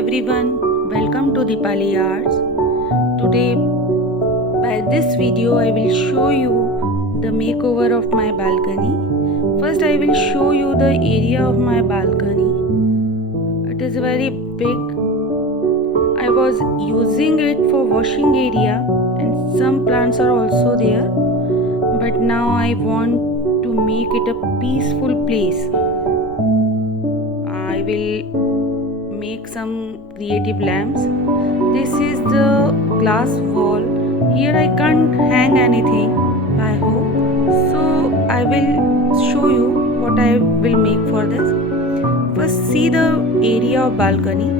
everyone, welcome to Deepali Arts. Today, by this video, I will show you the makeover of my balcony. First, I will show you the area of my balcony. It is very big. I was using it for washing area and some plants are also there. But now I want to make it a peaceful place. I will make some creative lamps. This is the glass wall. Here I can't hang anything by hook, so I will show you what I will make for this. First, see the area of balcony.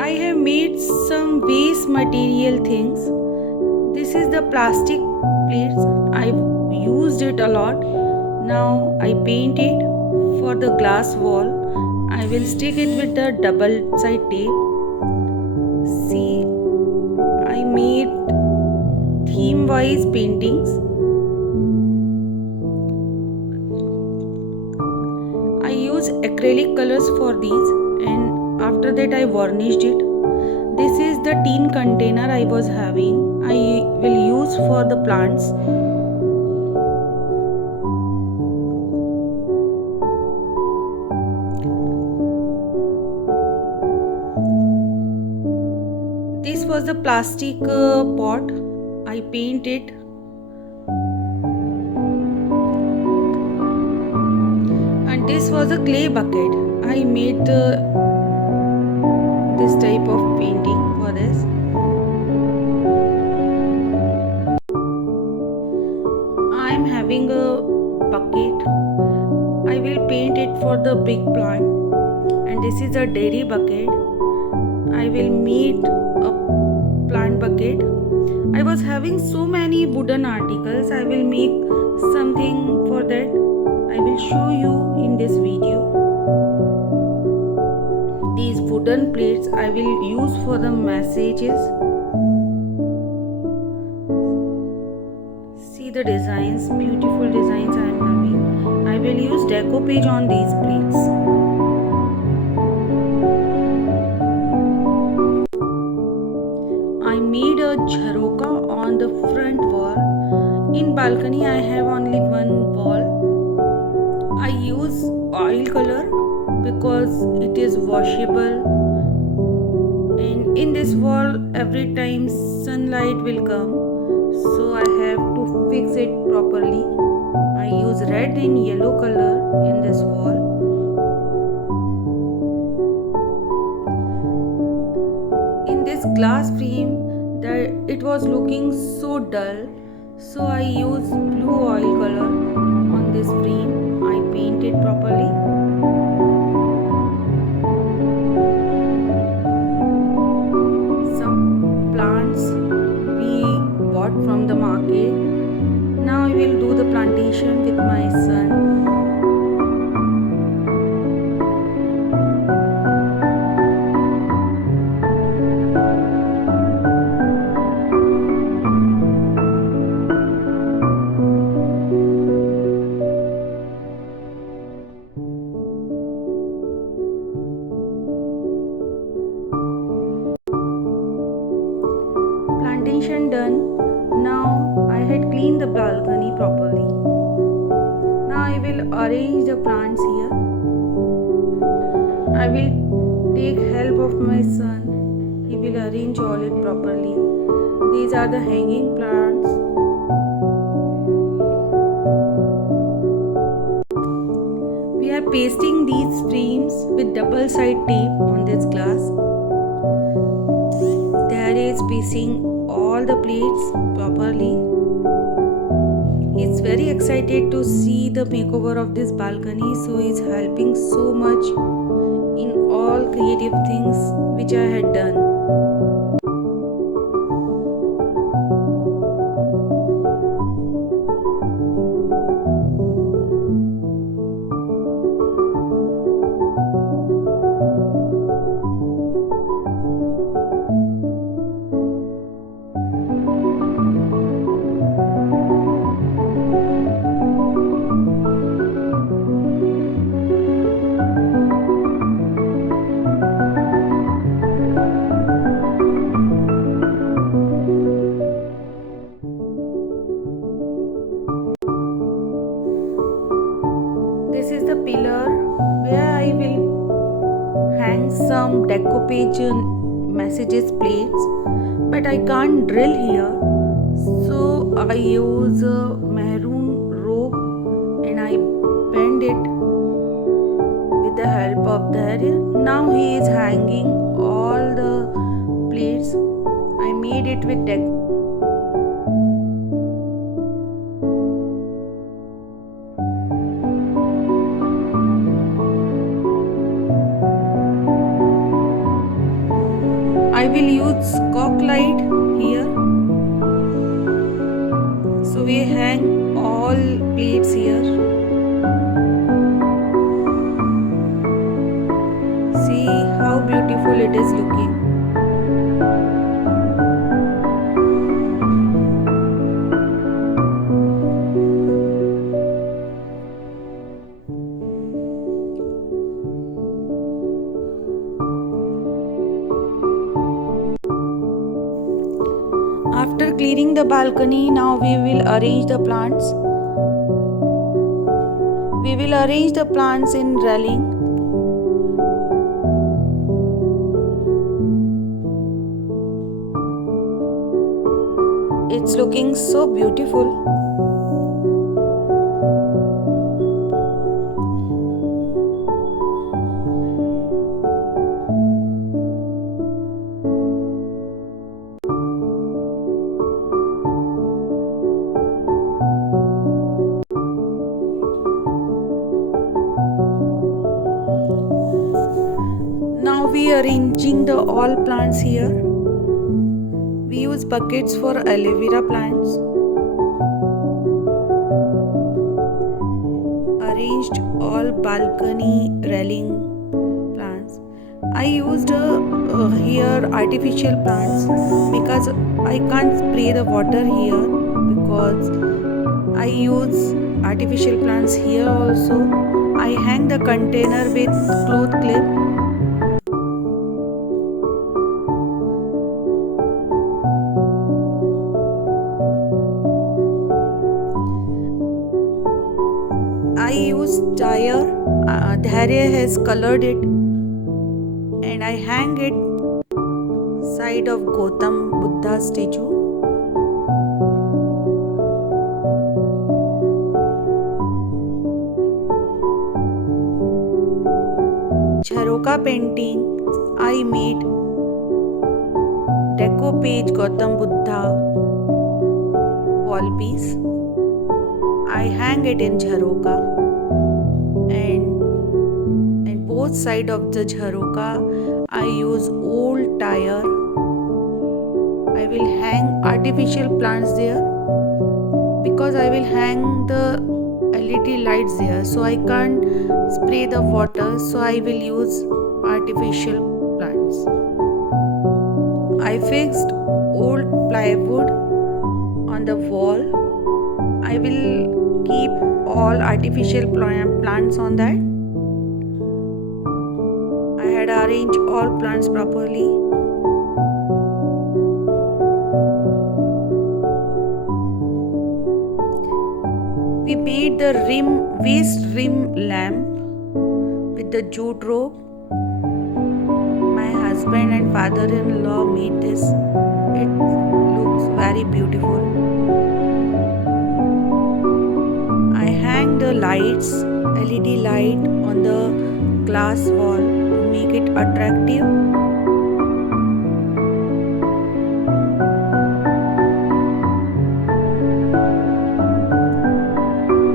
I have made some waste material things. This is the plastic plates. I've used it a lot. Now I paint it for the glass wall. I will stick it with the double side tape. See, I made theme wise paintings. I use acrylic colors for these, and after that I varnished it. This is the tin container I was having. I will use for the plants. This was the plastic pot. I painted. And this was a clay bucket. I made this type of painting for this. I am having a bucket. I will paint it for the big plant. And this is a dairy bucket. I will make a plant bucket. I was having so many wooden articles. I will make something for that. I will show you in this video. These wooden plates I will use for the messages. See the designs, beautiful designs I am having. I will use deco page on these plates. I made a jharoka on the front wall. In balcony I have only one wall. I use oil color because it is washable, and in this wall every time sunlight will come, so I have to fix it properly. I use red and yellow color in this wall. In this glass frame, it was looking so dull, so I use blue oil color on this frame. I paint it properly. Some plants we bought from the market. Now I will do the plantation with my son. Plantation done. Now I had cleaned the balcony properly. Now I will arrange the plants here. I will take help of my son. He will arrange all it properly. These are the hanging plants. We are pasting these frames with double side tape on this glass. There is spacing all the plates properly. He's very excited to see the makeover of this balcony, so he's helping so much in all creative things which I had done. pillar where I will hang some decoupage messages plates, but I can't drill here, so I use a maroon rope and I bend it with the help of that. Now he is hanging all the plates. I made it with I will use cork light here. So we hang all plates here. See how beautiful it is looking. After clearing the balcony, now we will arrange the plants. We will arrange the plants in railing. It's looking so beautiful. Now we are arranging the all plants here. We use buckets for aloe vera plants. Arranged all balcony railing plants. I used here artificial plants because I can't spray the water here, because I use artificial plants here also. I hang the container with cloth clip. I use Dharya has colored it, and I hang it side of Gautam Buddha statue. Jharoka painting I made decoupage Gautam Buddha wall piece. I hang it in Jharoka, and both side of the Jharoka I use old tire. I will hang artificial plants there because I will hang the LED lights there, so I can't spray the water, so I will use artificial plants. I fixed old plywood on the wall. I will keep all artificial plants on that. I had arranged all plants properly. We made the waist rim lamp with the jute rope. My husband and father-in-law made this. It looks very beautiful. I hang the lights, LED light on the glass wall to make it attractive.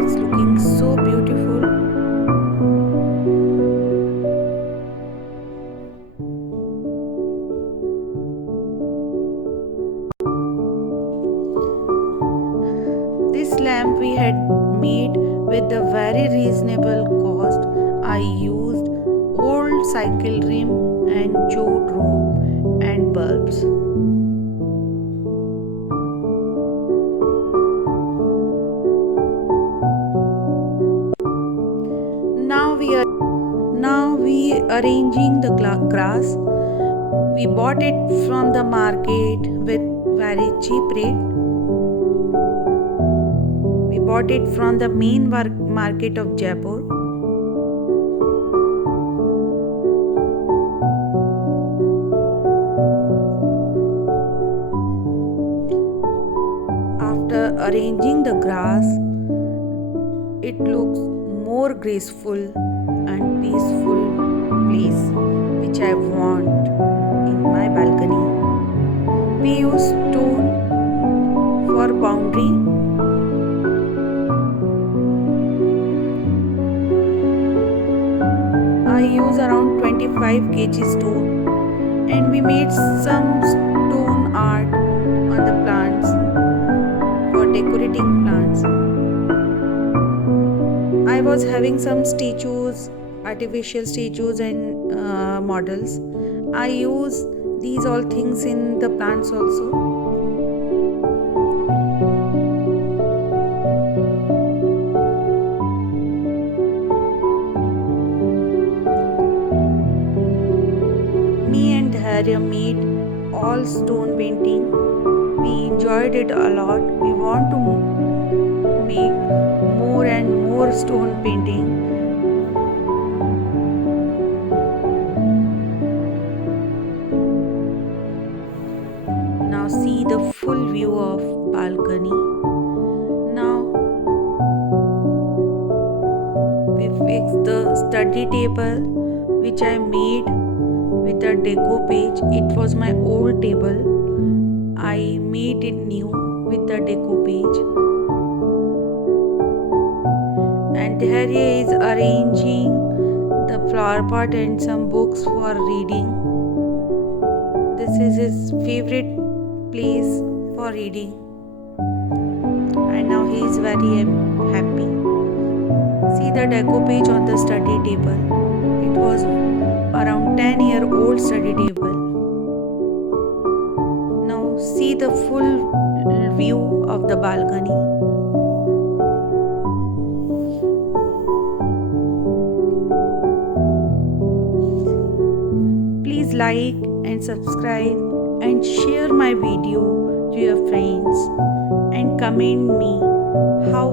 It's looking so beautiful. This lamp we had made with a very reasonable cost. I used old cycle rim and jute rope and bulbs. Now we arranging the grass. We bought it from the market with very cheap rate. We bought it from the main market of Jaipur. arranging the grass, it looks more graceful and peaceful place which I want in my balcony. We use stone for boundary. I use around 25 kg stone, and we made some stone art on the plants for decorating plants. I was having some statues, artificial statues and models. I use these all things in the plants also. Me and Harry made all stone painting. We enjoyed it a lot. We want to make more and more stone painting. Now see the full view of balcony. Now we fixed the study table which I made with a deco page. It was my old table. I made it new with the deco page. And Harry is arranging the flower pot and some books for reading. This is his favorite place for reading, and now he is very happy. See the deco page on the study table. It was around 10-year-old study table. Now see the full view of the balcony. Please like and subscribe and share my video to your friends, and comment me how